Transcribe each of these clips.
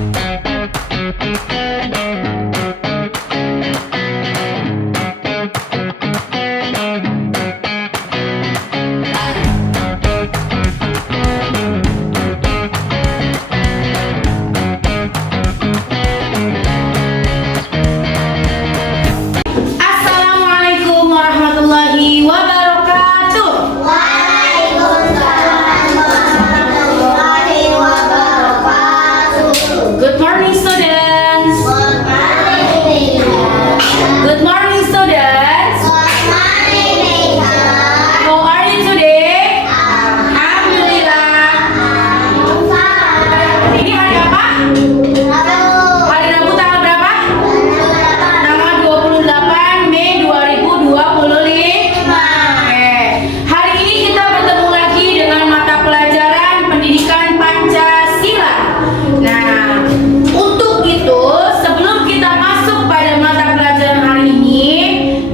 Assalamualaikum warahmatullahi wabarakatuh. Waalaikumsalam warahmatullahi wabarakatuh. Good morning, students. Good morning. Good morning, students. Good morning, Mika. How are you today? Alhamdulillah. Ini hari apa? Hari Rabu tanggal berapa? Tanggal 28 Mei 2025. Hari ini kita bertemu lagi dengan mata pelajaran pendidikan Pancasila. Nah, untuk itu sebelum kita masuk pada mata pelajaran hari ini,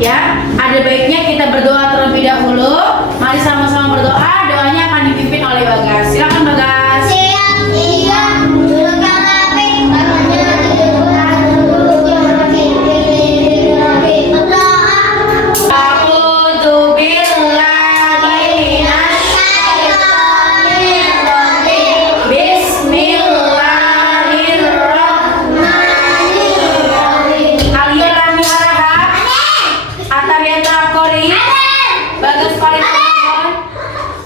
ya, ada baiknya kita berdoa terlebih dahulu. Mari sama-sama berdoa. Doanya akan dipimpin oleh Bagas. Silakan Bagas. Siap, iya. Duduk yang rapi. Tangannya digerakkan dulu. Yang rapi. Berdoa. A'udzu billahi Syaitanirrajim. Bismillahirrahmanirrahim. Alia Rami Harahap, Atariata Akori, Bagas Faridon,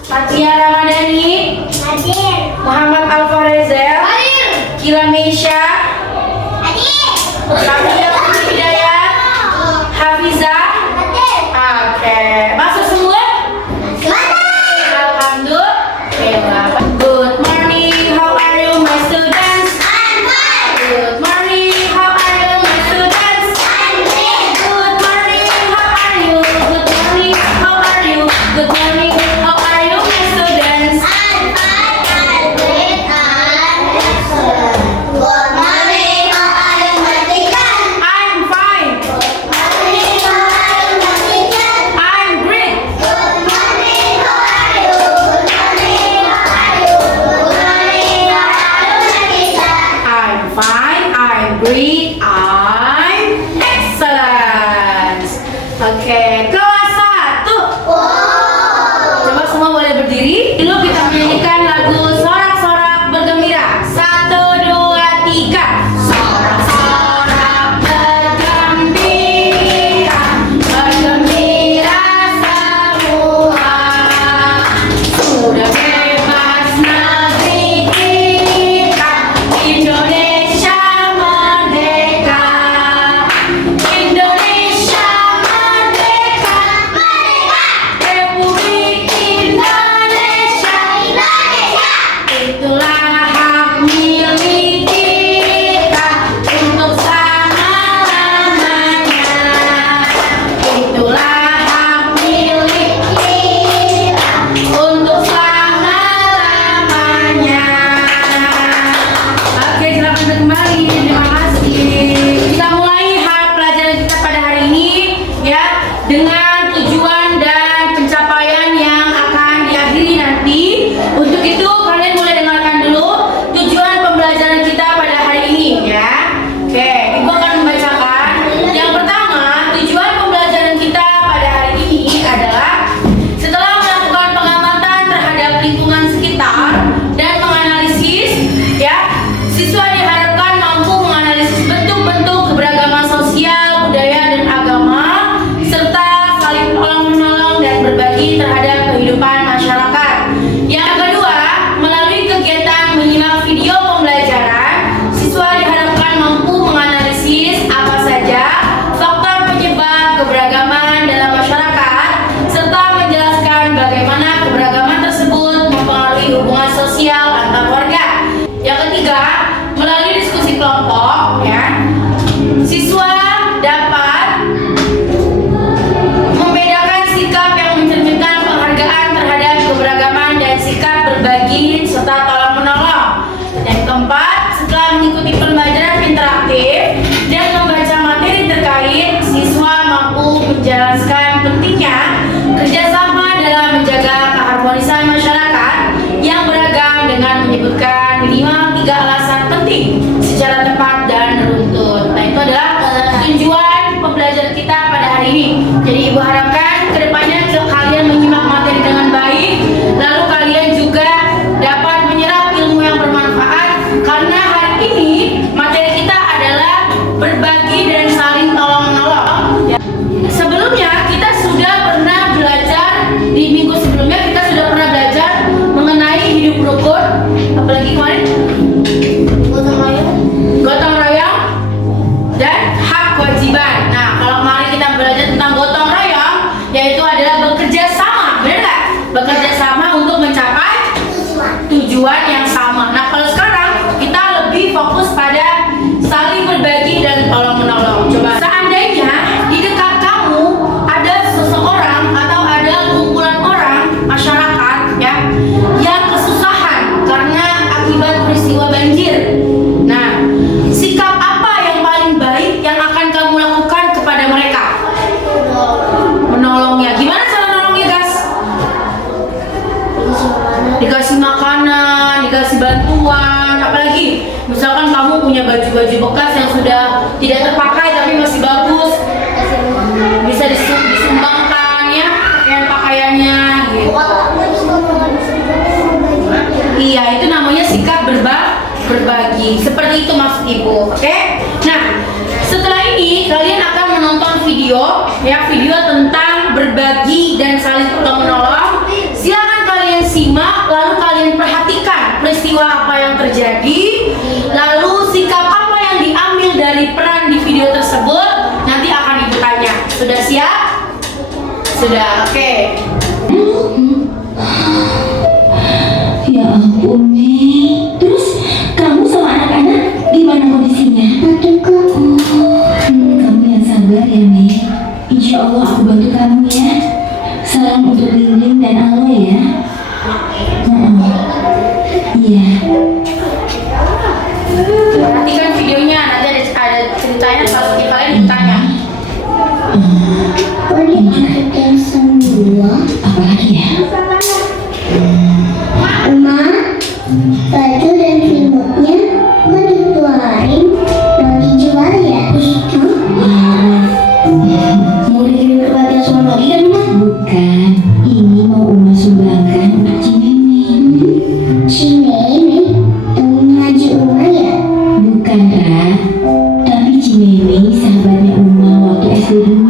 Fatia Ramadhani, Hadir. Muhammad Alfarezel, Hadir. Kila Meisha, Hadir. Safia Putri Hidayat, Hafizah. Hadir. Oke, masuk semua? Alhamdulillah. Good morning, how are you my students? Good morning, how are you my students? Good morning, how are you? Good morning, how are you? Good morning, how are you my students? I'm fine. I'm great. I'm fine. I'm great. I'm excellent. Oke, kelas 1. Coba semua boleh berdiri. Dulu kita menyanyikan lagu Sorak-sorak bergembira. 1, 2, 3. Sorak-sorak bergembira, bergembira semua. Sudah bebas negeri kita, Indonesia merdeka. Indonesia merdeka, Republik Indonesia. Itulah hak milik kita untuk selama-lamanya. Itulah hak milik kita untuk selama-lamanya. Oke, silakan kembali. Terima kasih. Kita mulai hal pelajaran kita pada hari ini, ya, dengan tujuan dan pencapaian yang akan diakhiri nanti. Untuk itu kalian mulai dengarkan dulu tujuan pembelajaran kita pada hari ini, ya. Oke, ibu akan membacakan. Yang pertama, tujuan pembelajaran kita pada hari ini adalah setelah melakukan pengamatan terhadap lingkungan sekitar dan menganalisis, ya, siswa diharapkan mampu menganalisis bentuk-bentuk keberagaman sosial, budaya, dan agama, serta saling tolong-menolong dan berbagi terhadap kehidupan masyarakat. Yang kedua, melalui kegiatan menyimak video pembelajaran, siswa diharapkan mampu menganalisis apa saja faktor penyebab keberagaman dalam masyarakat, serta menjelaskan bagaimana keberagaman tersebut mempengaruhi hubungan sosial antar warga. Yang ketiga, melalui diskusi kelompok, ya, siswa dapat membedakan sikap yang mencerminkan penghargaan terhadap keberagaman dan sikap berbagi serta tolong menolong. Yang keempat, setelah mengikuti pembelajaran interaktif dan membaca materi terkait, siswa mampu menjelaskan pentingnya kerjasama dalam menjaga keharmonisan masyarakat yang beragam dengan menyebutkan minimal 3 alasan penting bekas yang sudah tidak terpakai tapi masih bagus, bisa disumbangkan ya pakaiannya gitu. Iya, itu namanya sikap berbagi. Seperti itu maksud ibu, oke? Nah, setelah ini kalian akan menonton video tentang berbagi dan saling tolong menolong. Silakan kalian simak, lalu kalian perhatikan peristiwa apa yang terjadi, lalu sikap apa yang diambil dari peran di video tersebut. Nanti akan ibu tanya. Sudah siap? Sudah, oke. Ya ampun, Mei. Terus kamu sama anak-anak gimana kondisinya? Kamu yang sabar ya, Mei. Insya Allah aku bantu kamu ya. Salam untuk Lingling dan Aloy ya. Iya. Perhatikan videonya, nanti ada ceritanya, pasti kalian ditanya. Apalagi ya? Baju dan selimutnya kok dikeluarin mau dijual ya? Mau dikirim ke panti asuhan lagi kan, Ma? Bukan. Ini mau Uma sumbangkan untuk Cimeme. Cimeme, temen ngaji Uma ya? Bukan, Ra. Tapi Cimeme sahabatnya Uma waktu SD dulu.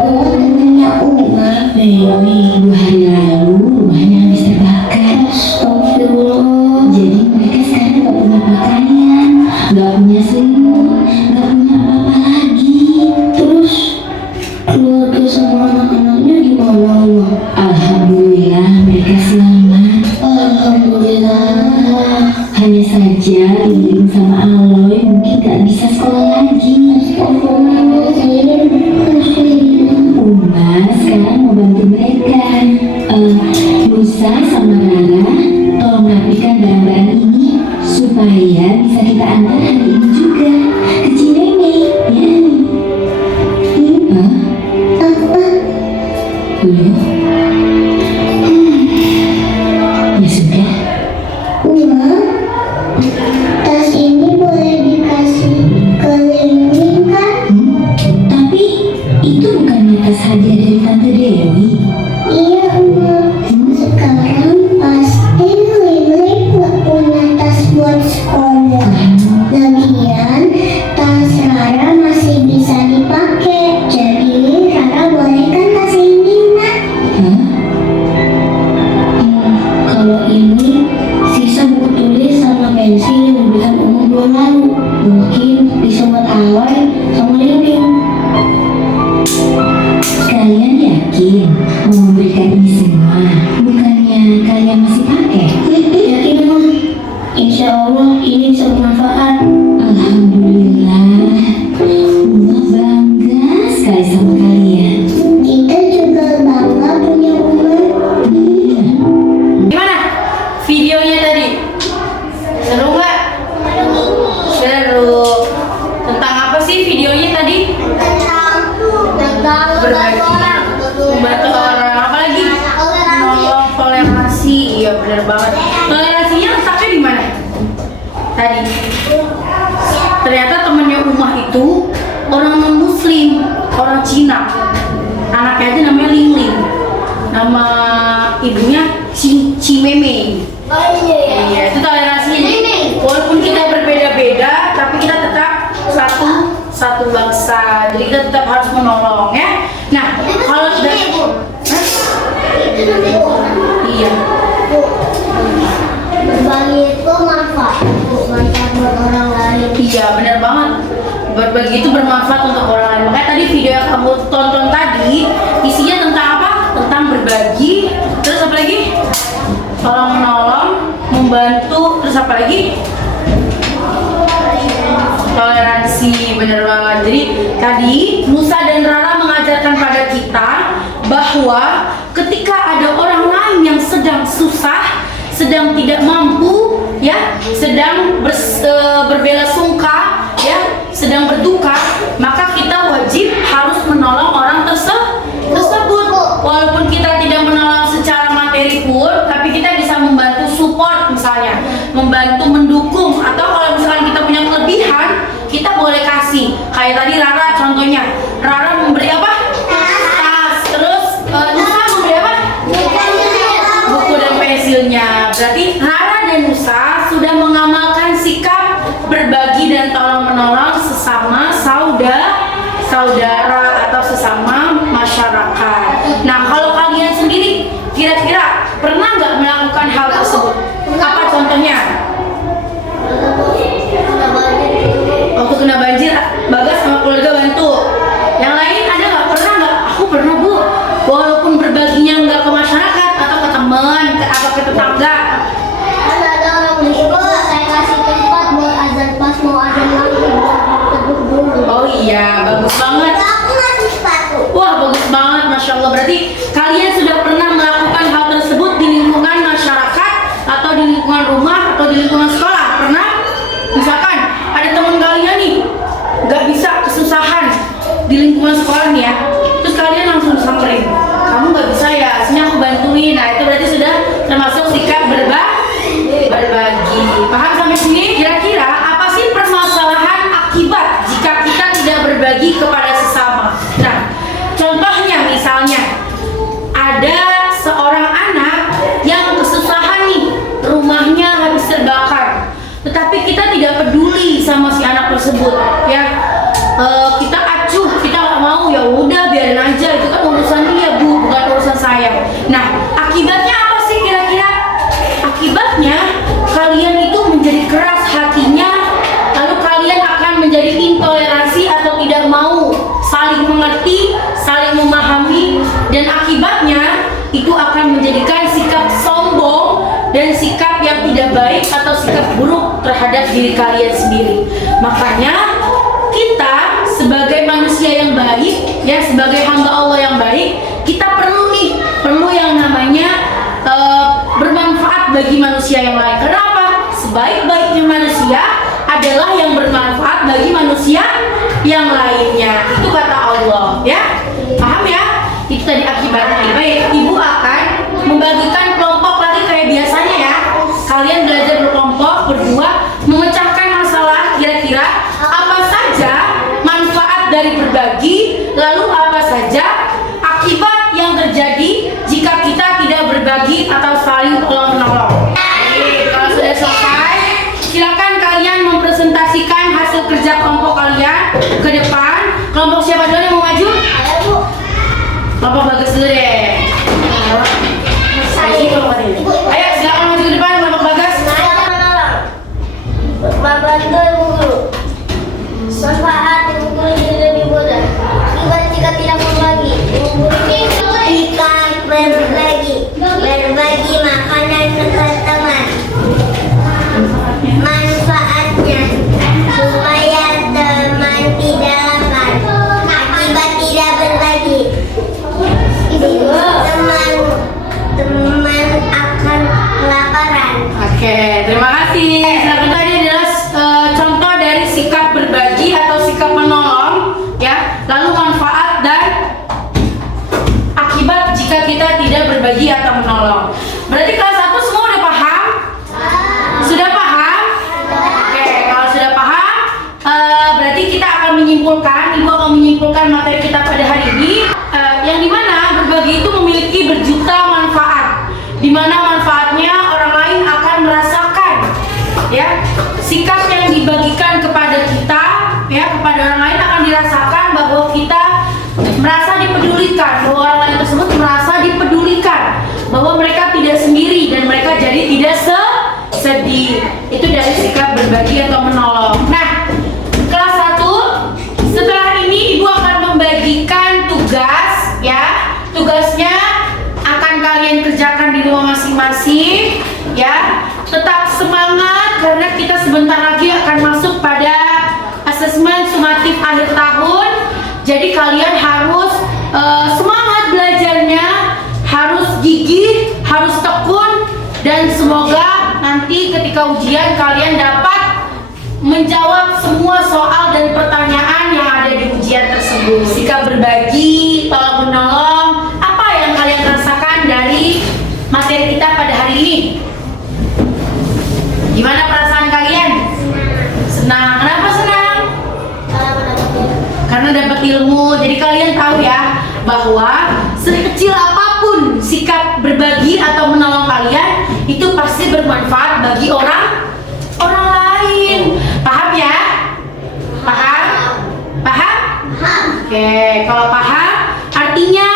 Oh, temennya Uma. Mei, 2 hari lalu rumahnya habis terbakar. Astagfirullah. Jadi mereka sekarang gak punya pakaian, gak punya selimut, gak punya apa-apa lagi. Terus keluarga sama anak-anaknya gimana, Uma? Alhamdulillah mereka selamat. Alhamdulillah. Hanya saja Lingling sama Aloy mungkin gak bisa sekolah lagi. Uma sekarang mau bantu mereka. Nusa sama Rara tolong rapikan barang-barang ini supaya bisa kita antar hari ini juga ke Cimeme ya. Apa? Loh? Ya sudah. Uma, tas ini boleh dikasih ke Lingling kan? Tapi itu bukannya tas hadiah dari Tante Dewi. Iya, Uma. Sekarang pasti Lingling nggak punya tas buat sekolah. Lagian tas Rara masih bisa dipakai. Jadi Rara boleh kan tas ini, Mak? Hah? Kalau ini sisa buku tulis sama pensil yang diberikan Uma bulan lalu. Mungkin bisa buat Aloy sama Lingling. Kalian yakin mau memberikan ini semua? Bukannya kalian masih pakai? Yakin, Uma? Insya Allah ini bisa bermanfaat. Alhamdulillah. Uma bangga sekali sama kalian. Kita juga bangga punya Uma. Gimana videonya tadi? Seru nggak? Seru. Tentang apa sih videonya tadi? Tentang Berbagi, membantu orang, apalagi nolong, toleransi. Iya benar banget. Toleransinya letaknya di mana? Tadi ternyata temennya Umah itu orang non Muslim, orang Cina. Anaknya aja namanya Lingling, nama ibunya Cimeme. Iya, itu toleransinya. Jadi, walaupun kita berbeda-beda, tapi kita tetap satu bangsa. Jadi kita tetap harus menolong ya. Nah, kalau sudah iya, berbagi itu manfaat buat orang lain. iya benar banget. Berbagi itu bermanfaat untuk orang lain. Makanya tadi video yang kamu tonton tadi isinya tentang apa? Tentang berbagi. Terus apa lagi? Tolong menolong, membantu. Terus apa lagi? Toleransi, bener banget. Jadi tadi Nusa dan Rara mengajarkan pada kita bahwa ketika ada orang lain yang sedang susah, sedang tidak mampu, ya, sedang berbelasungka, ya, sedang berduka, maka kita wajib harus menolong orang tersebut. Walaupun kita tidak menolong secara materi pun, tapi kita bisa membantu support misalnya, membantu mendukung, atau kalau misalkan kita punya kelebihan, kita banget. Aku ngasih sepatu. Wah, bagus banget, Masya Allah. Berarti kalian sudah pernah melakukan hal tersebut di lingkungan masyarakat atau di lingkungan rumah atau di lingkungan sekolah? Pernah? Misalkan ada teman kalian nih nggak bisa, kesusahan di lingkungan sekolah nih ya, terus kalian langsung samperin, kamu nggak bisa ya, sini aku bantuin. Nah, itu berarti sudah termasuk sikap berbagi. Paham sampai sini? Kira-kira apa sih permasalahan akibat jika kita tidak berbagi kepada sesama? Nah, contohnya misalnya ada seorang anak yang kesusahan nih, rumahnya habis terbakar, tetapi kita tidak peduli sama si anak tersebut, ya. Kita acuh, kita nggak mau, ya udah biarin aja, itu kan urusan dia Bu, bukan urusan saya. Nah, akibatnya apa sih kira-kira? Akibatnya kalian itu menjadi keras hatinya, lalu kalian akan menjadi intoleransi atau tidak mau saling mengerti, saling memahami, dan akibatnya itu akan menjadikan sikap sombong dan sikap yang tidak baik atau sikap buruk terhadap diri kalian sendiri. Makanya kita sebagai manusia yang baik, ya, sebagai hamba Allah yang baik, kita perlu yang namanya bermanfaat bagi manusia yang lain. Kenapa? Sebaik-baiknya manusia adalah yang bermanfaat bagi manusia yang lainnya. Itu kata Allah, ya. Paham ya? Itu tadi akibatnya. Baik, Ibu akan membagikan kelompok lagi kayak biasanya ya. Kalian belajar berkelompok, berdua, memecahkan masalah kira-kira apa saja manfaat dari berbagi, lalu apa saja akibat yang terjadi jika kita tidak berbagi atau saling tolong-menolong. Oke, kalau sudah selesai, silakan kalian mempresentasikan hasil kerja kelompok kalian ke depan. Kelompok siapa dulu yang mau maju? Ayo Bu. Kelompok Bagas dulu deh. Ayo, silakan maju ke depan, kelompok Bagas. Membantu ibu guru. Manfaat ibu guru jadi lebih mudah. Akibat jika tidak berbagi, ibu guru jika berbagi makanan ke teman. Manfaatnya supaya teman tidak lapar. Akibat tidak berbagi, teman akan kelaparan. Oke, terima kasih. Silakan, tadi adalah contoh dari sikap berbagi atau sikap menolong, ya. Lalu manfaat dan akibat jika kita tidak berbagi atau menolong. Berarti kelas 1 semua udah paham? Sudah paham? Oke, kalau sudah paham, berarti kita akan menyimpulkan, Ibu akan menyimpulkan materi kita pada hari ini, yang dimana berbagi itu memiliki berjuta manfaat, dimana manfaatnya orang lain akan merasakan, ya. Sikap yang dibagikan kepada kita, ya, kepada orang lain akan dirasakan bahwa kita merasa dipedulikan, bahwa orang lain tersebut merasa dipedulikan, bahwa mereka tidak sendiri dan mereka jadi tidak sedih. Itu dari sikap berbagi atau menolong. Nah, kelas 1, setelah ini Ibu akan membagikan tugas, ya. Tugasnya akan kalian kerjakan di rumah masing-masing, ya. Tetap semangat karena kita sebentar lagi akan masuk pada asesmen sumatif akhir tahun. Jadi kalian harus semangat belajarnya, harus gigih, harus tekun, dan semoga nanti ketika ujian kalian dapat menjawab semua soal dan pertanyaan yang ada di ujian tersebut. Sikap berbagi, tolong menolong, apa yang kalian rasakan dari materi kita pada hari ini? Gimana perasaan kalian? Senang. Kenapa senang? Karena dapat ilmu. Jadi kalian tahu ya bahwa sekecil apapun sikap berbagi atau menolong kalian itu pasti bermanfaat bagi orang lain. Paham ya? Paham? Paham? Oke, kalau paham artinya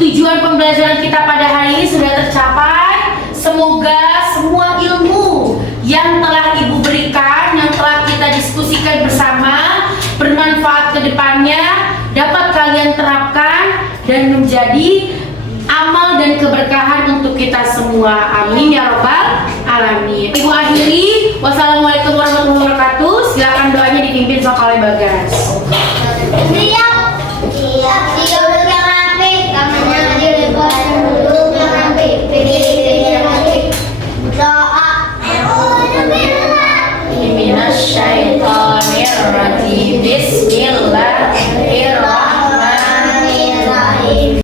tujuan pembelajaran kita pada hari ini sudah tercapai. Semoga semua ilmu yang telah Ibu berikan, yang telah kita diskusikan bersama, bermanfaat ke depannya, dapat kalian terapkan dan menjadi amal dan keberkahan untuk kita semua. Amin ya rabbal alamin. Ibu akhiri, wassalamualaikum warahmatullahi wabarakatuh. Silakan.